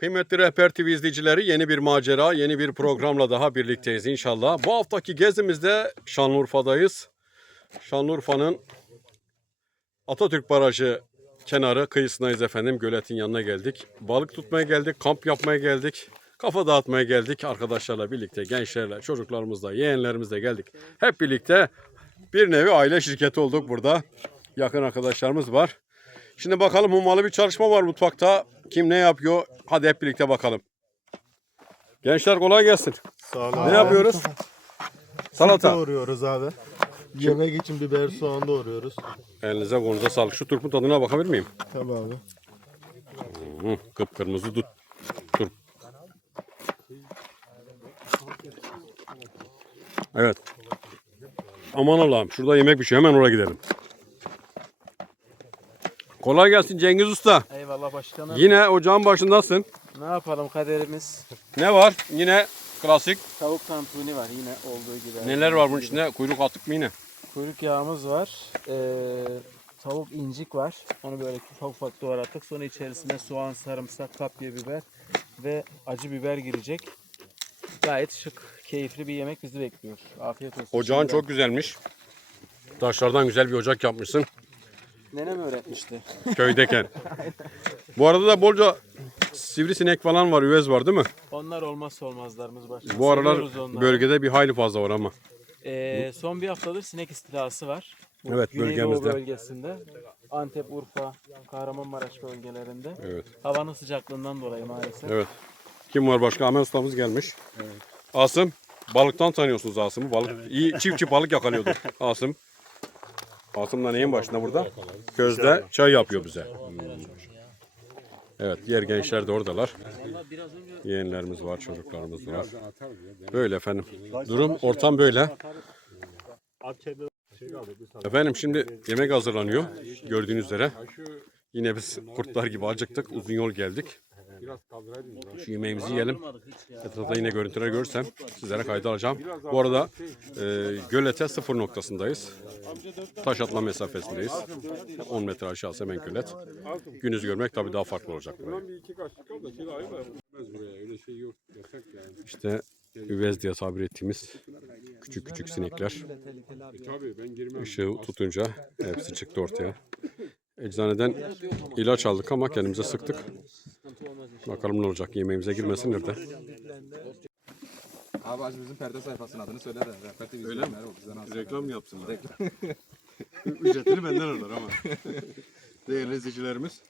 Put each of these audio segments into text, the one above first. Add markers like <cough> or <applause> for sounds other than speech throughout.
Kıymetli Rehber TV izleyicileri yeni bir macera, yeni bir programla daha birlikteyiz inşallah. Bu haftaki gezimizde Şanlıurfa'dayız. Şanlıurfa'nın Atatürk Barajı kenarı kıyısındayız efendim. Göletin yanına geldik. Balık tutmaya geldik, kamp yapmaya geldik. Kafa dağıtmaya geldik arkadaşlarla birlikte, gençlerle, çocuklarımızla, yeğenlerimizle geldik. Hep birlikte bir nevi aile şirketi olduk burada. Yakın arkadaşlarımız var. Şimdi bakalım hummalı bir çalışma var mutfakta. Kim ne yapıyor? Hadi hep birlikte bakalım. Gençler kolay gelsin. Sağ ol Ne yapıyoruz? <laughs> Salata. Doğruyoruz abi. Yemek için biber soğan doğruyoruz. Elinize kolunuza sağlık. Şu turpun tadına bakabilir miyim? Tamam abi. Hı, kıpkırmızı dut. Turp. Evet. Aman Allah'ım şurada yemek pişiyor. Hemen oraya gidelim. Kolay gelsin Cengiz Usta. Eyvallah başkanım. Yine ocağın başındasın. Ne yapalım kaderimiz? Ne var? Yine klasik. Tavuk tantuni var yine olduğu gibi. Neler var bunun içinde? Kuyruk attık mı yine? Kuyruk yağımız var. Ee, tavuk incik var. Onu böyle ufak ufak doğrattık. Sonra içerisine soğan, sarımsak, kapya biber ve acı biber girecek. Gayet şık, keyifli bir yemek bizi bekliyor. Afiyet olsun. Ocağın Şimdiden. çok güzelmiş. Taşlardan güzel bir ocak yapmışsın Nenem öğretmişti. köydeyken. Bu arada da bolca sivrisinek falan var, üvez var değil mi? Onlar olmazsa olmazlarımız başkanım. Bu aralar Seviyoruz onları. bölgede bir hayli fazla var ama. Ee, son bir haftadır sinek istilası var. Bu Evet, Güneydoğu bölgemizde. bölgesinde. Antep, Urfa, Kahramanmaraş bölgelerinde. Evet. Havanın sıcaklığından dolayı maalesef. Evet. Kim var başka? Ahmet ustamız gelmiş. Asım. Balıktan tanıyorsunuz Asım'ı. Balık iyi çiftçi balık yakalıyordu <laughs> Asım. Asım da neyin başında burada? Közde çay yapıyor bize. Evet, diğer gençler de oradalar. Yeğenlerimiz var, çocuklarımız var. Böyle efendim. Durum, ortam böyle. Efendim şimdi yemek hazırlanıyor. Gördüğünüz üzere. Yine biz kurtlar gibi acıktık. Uzun yol geldik. Şu yemeğimizi yiyelim. Etrafta yine görüntüler görürsem sizlere kayda alacağım. Bu arada e, gölete sıfır noktasındayız. Taş atma mesafesindeyiz. 10 metre aşağısı hemen gölet. Gündüz görmek tabii daha farklı olacak. burayı. İşte üvez diye tabir ettiğimiz küçük küçük sinekler. Işığı tutunca hepsi çıktı ortaya. Eczaneden ilaç aldık ama kendimize sıktık. Bakalım ne olacak yemeğimize girmesinler de. Abi bizim perde sayfasının adını söyle de. Rehber TV Öyle mi? Reklam mı yapsınlar? <laughs> Ücretini benden alır ama. Değerli izleyicilerimiz,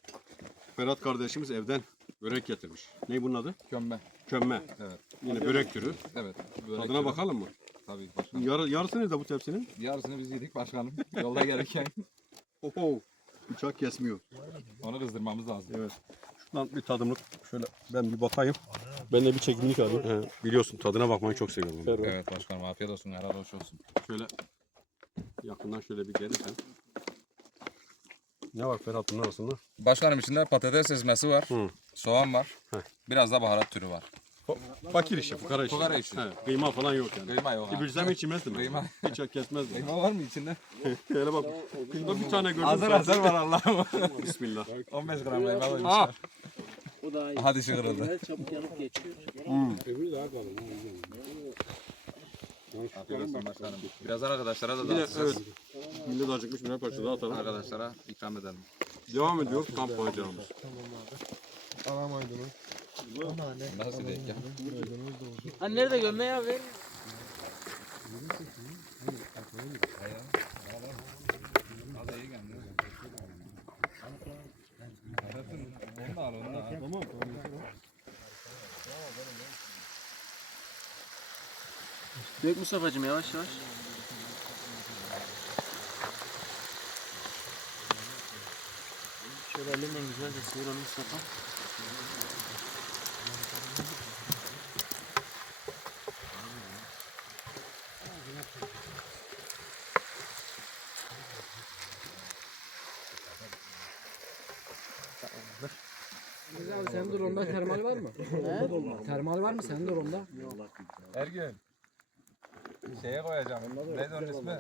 Ferhat kardeşimiz evden börek getirmiş. Ne bunun adı? Kömbe. Kömme. Evet. Yine börek türü. Evet. Börek Tadına türü. bakalım mı? Tabii başkanım. Yar, yarısı nerede bu tepsinin? Yarısını biz yedik başkanım. Yolda gelirken Oho. Bıçak kesmiyor. onu kızdırmamız lazım. Evet. Şuradan bir tadımlık şöyle ben bir bakayım. Ben de bir çekimlik alayım. He, biliyorsun tadına bakmayı çok seviyorum. ben. Evet başkanım afiyet olsun. Helal hoş olsun. Şöyle yakından şöyle bir gelirsen. Ne var Ferhat bunun arasında? Başkanım içinde patates ezmesi var. Hı. Soğan var. Heh. Biraz da baharat türü var. Fakir işi, fukara işi. Fukara işi. He, kıyma falan yok yani. Kıyma yok ha. bilsem hiç yemezdim. Kıyma. Hiç kesmezdim. Kıyma var mı içinde? <laughs> Hele bak. Kıyma bir tane gördüm. Hazır sadece. hazır var Allah'ım. Bismillah. <laughs> 15 gram kıyma Aa, koymuşlar. O da Aha dişi kırıldı. çabuk yanıp geçiyor. Afiyet olsun başkanım. Birazdan arkadaşlara da de evet. dağıtacağız. Millet acıkmış birer parça daha atalım. Arkadaşlara ikram edelim. Devam ediyor kamp maceramız. Nasıl değil ya? Ha nerede gömme abi? Hadi iyi geldi. Onu da al onu da al. Büyük Mustafa'cığım yavaş yavaş. Şöyle elinle güzelce sıyır onu Mustafa. Abi senin drone'da termal var mı? termal var mı senin drone'da? Ergün. Şeye koyacağım. Neydi onun ismi?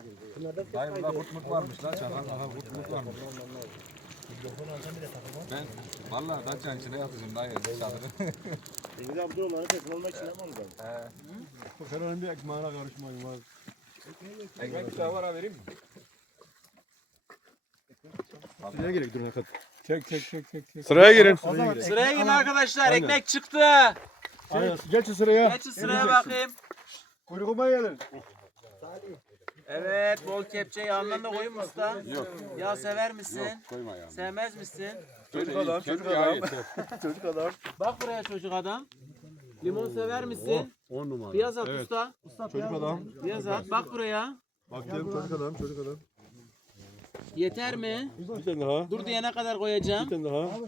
Dayı burada kurt murt varmış lan. Çakal aha kurt murt varmış. Ben vallahi Datça'nın içine yatacağım dayı çadırı. <laughs> Sen onun bir ekmeğine karışmayın var. Ekmek bir daha var vereyim mi? Şuraya gerek dur Hakan. Çek çek çek çek. çek. Sıraya girin. Sıraya girin arkadaşlar. Ekmek çıktı. Aynen. Geç sıraya. Geçin sıraya bakayım. Kuyruğuma gelin. Evet bol kepçe yandan da koyun mu usta? Yok. Ya sever misin? Koyma ya. Sevmez misin? Çocuk adam, çocuk adam. <laughs> Çocuk adam. Bak buraya çocuk adam. Limon sever misin? 10 numara. Piyaz at usta. Çocuk adam. Piyaz at. Bak buraya. Baktım çocuk adam, çocuk adam. Yeter mi? Bir tane daha. Dur diyene kadar koyacağım. Bir tane daha.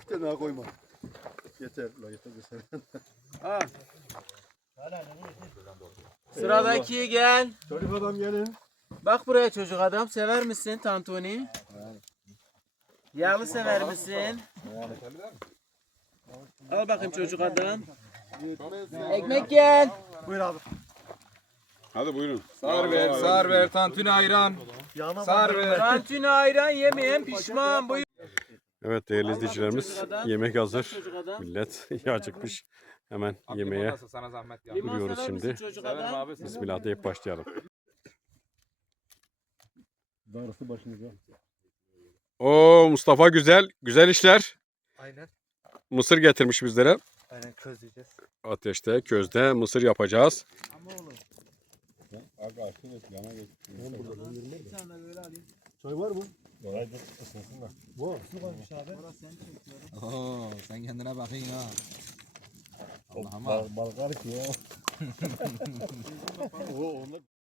Bir tane daha koyma. Yeter. La yeter yeter. Ha. Sıradaki gel. Çocuk adam gelin. Bak buraya çocuk adam. Sever misin tantuni? Yağlı sever misin? Al bakayım çocuk adam. Ekmek gel. Hadi buyurun. Sar ver, sar ver, tantuni ayran. Sar ver. Tantuni ayran yemeyen pişman. Buyur. Evet değerli izleyicilerimiz yemek hazır. Millet <laughs> acıkmış. Hemen yemeğe Nasıl sana zahmet ya. Duruyoruz şimdi. Severim abi. Bismillah deyip başlayalım. Darısı başınıza. Oo Mustafa güzel. Güzel işler. Aynen. Mısır getirmiş bizlere. Aynen közleyeceğiz. Ateşte, közde mısır yapacağız. Çay var mı? Oo, sen kendine bakın ya. Allah'ıma. Balgar ki ya. <laughs> <laughs>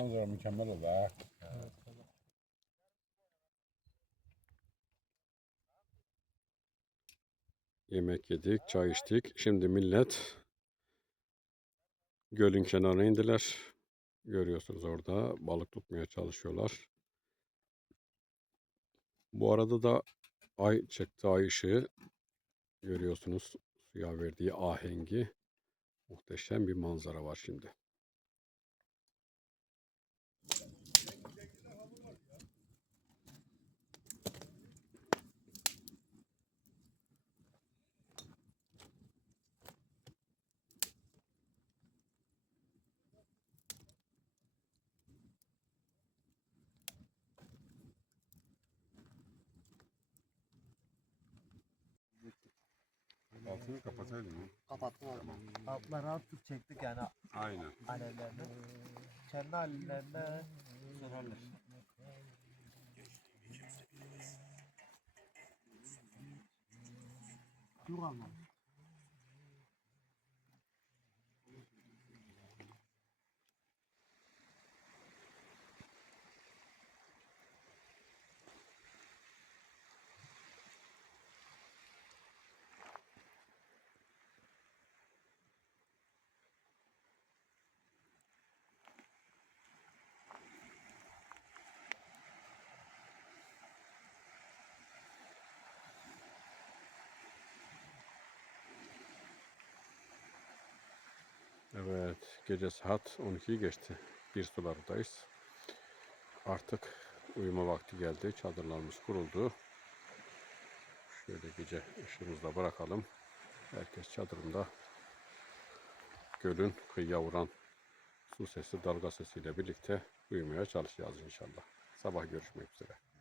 Manzara mükemmel oldu ha. Yemek yedik, çay içtik. Şimdi millet gölün kenarına indiler. Görüyorsunuz orada balık tutmaya çalışıyorlar. Bu arada da ay çıktı, ay ışığı. Görüyorsunuz suya verdiği ahengi. Muhteşem bir manzara var şimdi. Altını kapataydın Kapattım abi. Altları attık çektik yani Aynen. alevlerini. Kendi hallerine sürerler. Yok almam. Evet, gece saat 12'yi geçti. Bir sulardayız. Artık uyuma vakti geldi. Çadırlarımız kuruldu. Şöyle gece ışığımızı da bırakalım. Herkes çadırında gölün kıyıya vuran su sesi, dalga sesiyle birlikte uyumaya çalışacağız inşallah. Sabah görüşmek üzere.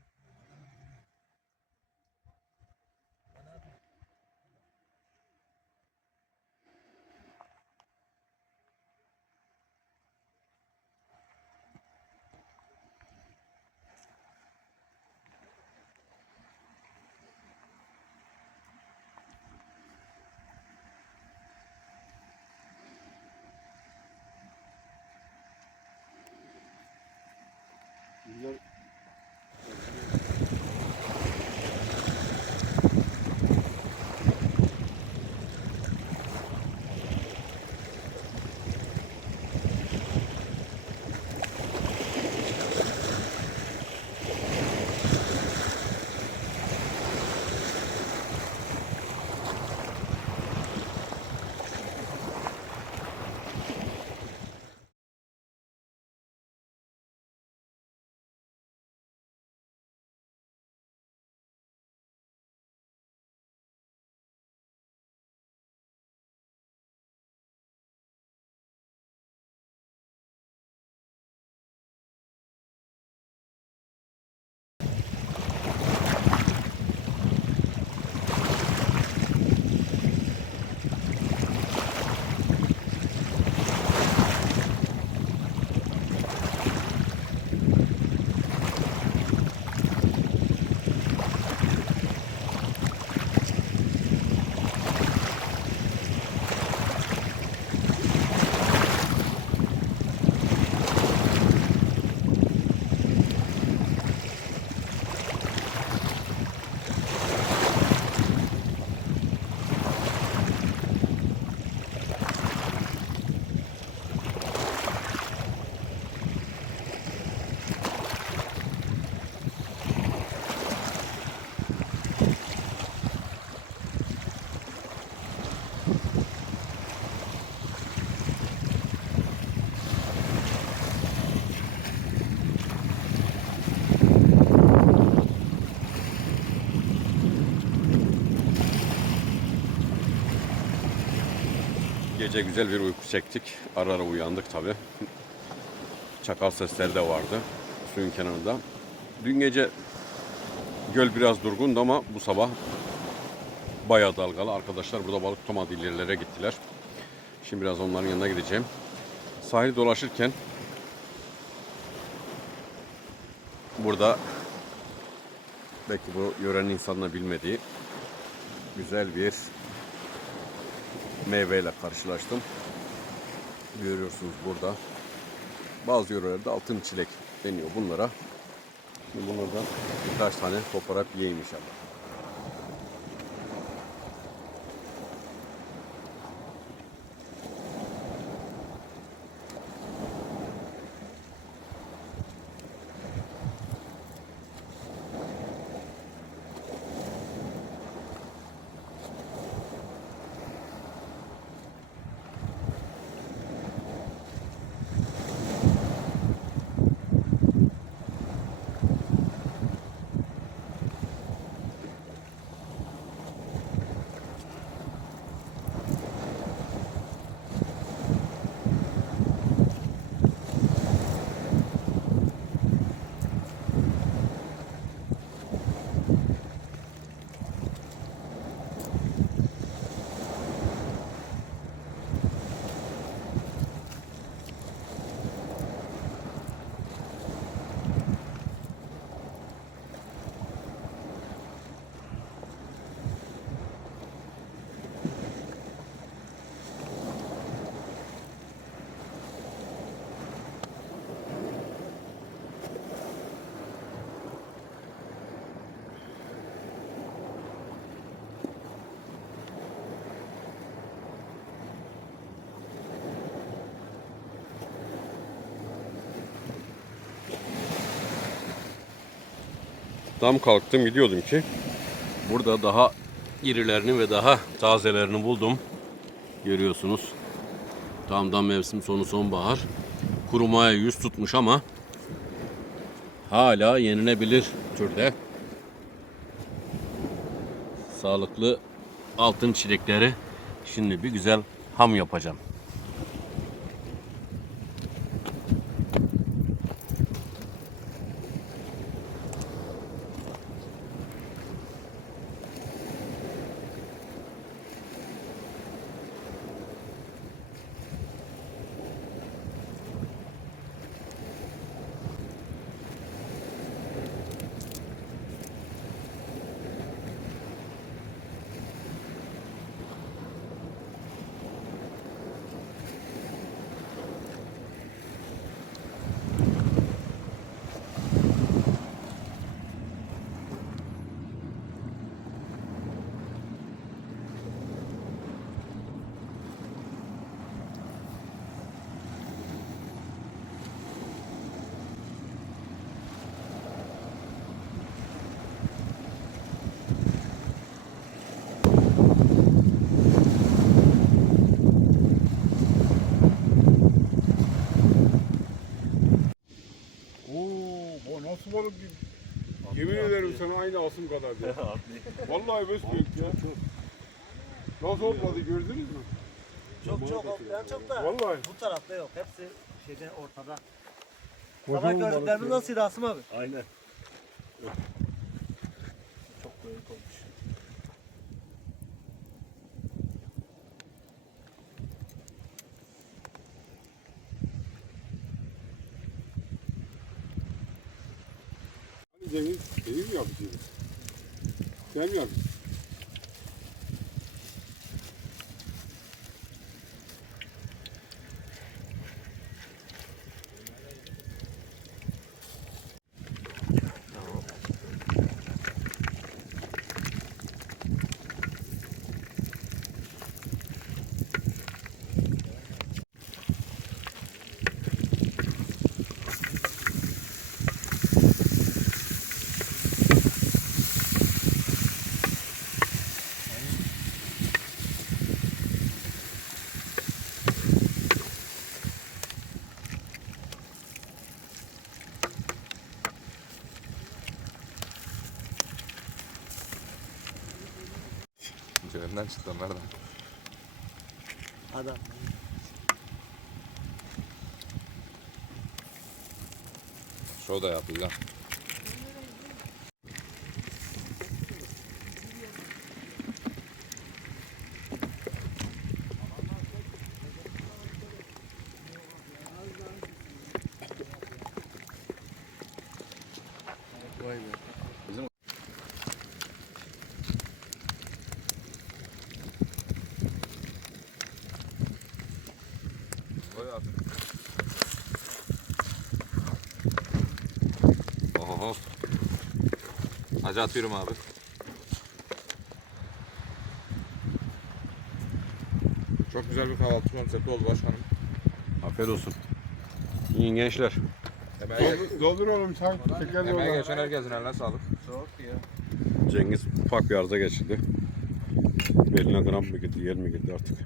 Gece güzel bir uyku çektik. Ara ara uyandık tabi. Çakal sesleri de vardı suyun kenarında. Dün gece göl biraz durgundu ama bu sabah bayağı dalgalı. Arkadaşlar burada balık tutamadı ilerilere gittiler. Şimdi biraz onların yanına gideceğim. Sahil dolaşırken burada belki bu yörenin insanla bilmediği güzel bir meyveyle karşılaştım. Görüyorsunuz burada. Bazı yörelerde altın çilek deniyor bunlara. Şimdi bunlardan birkaç tane koparıp yiyeyim inşallah. Tam kalktım gidiyordum ki burada daha irilerini ve daha tazelerini buldum. Görüyorsunuz. Tam da mevsim sonu sonbahar. Kurumaya yüz tutmuş ama hala yenilebilir türde. Sağlıklı altın çilekleri. Şimdi bir güzel ham yapacağım. Balık gibi? Yemin ederim sana aynı asım kadar diyor. <laughs> Vallahi besbelli ya. Nasıl hopladı gördünüz mü? Çok çok hoplayan çok da Vallahi. bu tarafta yok. Hepsi şeyde ortada. Sabah gördüklerimiz nasıl Asım abi? Aynen. Hani Cengiz şeyi mi yaptı? Sen mi yaptın? Cebimden çıktı da. Adam. Şov da yapıyor lan. Vay abi. Oho. Acı atıyorum abi. Çok güzel bir kahvaltı konsepti oldu başkanım. Afiyet olsun. Yiyin gençler. Emeğe, Doldur, doldur oğlum çay. Şeker emeğe doldur. geçen herkesin eline sağlık. Cengiz ufak bir arıza geçirdi. Beline gram mı girdi, yer mi girdi artık.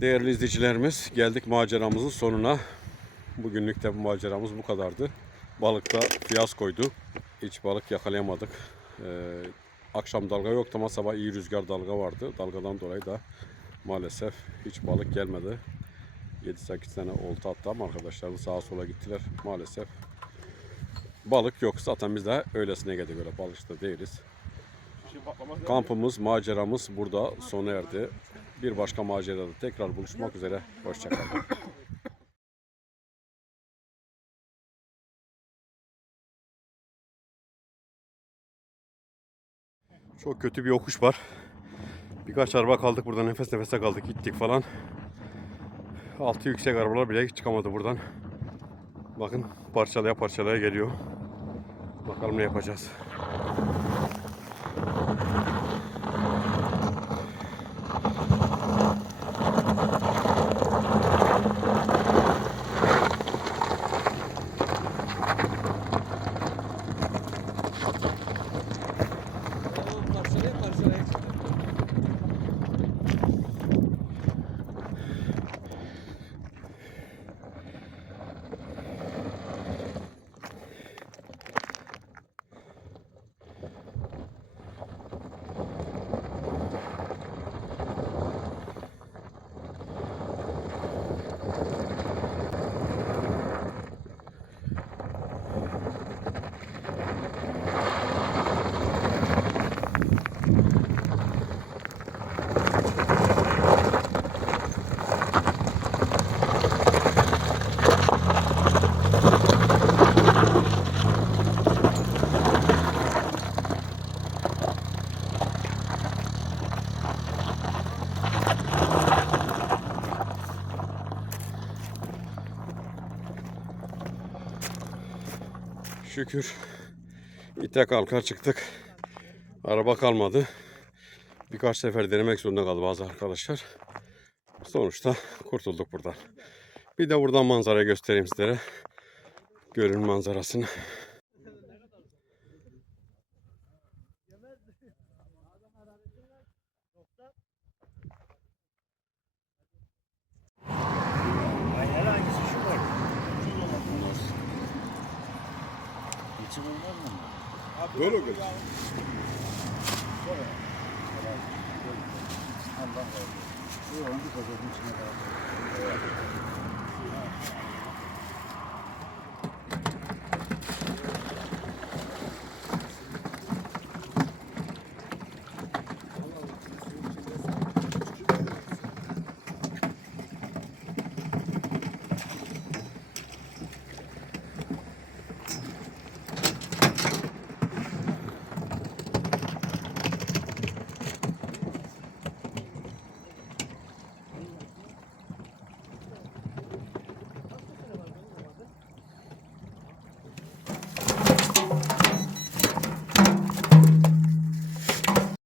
Değerli izleyicilerimiz geldik maceramızın sonuna. Bugünlük de bu maceramız bu kadardı. Balıkta fiyaskoydu. Hiç balık yakalayamadık. Ee, akşam dalga yoktu ama sabah iyi rüzgar dalga vardı. Dalgadan dolayı da maalesef hiç balık gelmedi. 7-8 tane olta attı ama arkadaşlarımız sağa sola gittiler. Maalesef balık yok. Zaten biz de öylesine geldik öyle balıkçı değiliz. Kampımız, maceramız burada sona erdi. Bir başka macerada tekrar buluşmak üzere. Hoşçakalın. <laughs> Çok kötü bir yokuş var. Birkaç araba kaldık burada nefes nefese kaldık gittik falan. Altı yüksek arabalar bile çıkamadı buradan. Bakın parçalaya parçalaya geliyor. Bakalım ne yapacağız. Şükür ite kalkar çıktık. Araba kalmadı. Birkaç sefer denemek zorunda kaldı bazı arkadaşlar. Sonuçta kurtulduk buradan. Bir de buradan manzarayı göstereyim sizlere. Gölün manzarasını. Böyle o kadar. Allah razı olsun. Bu oldu kazanın içine kadar.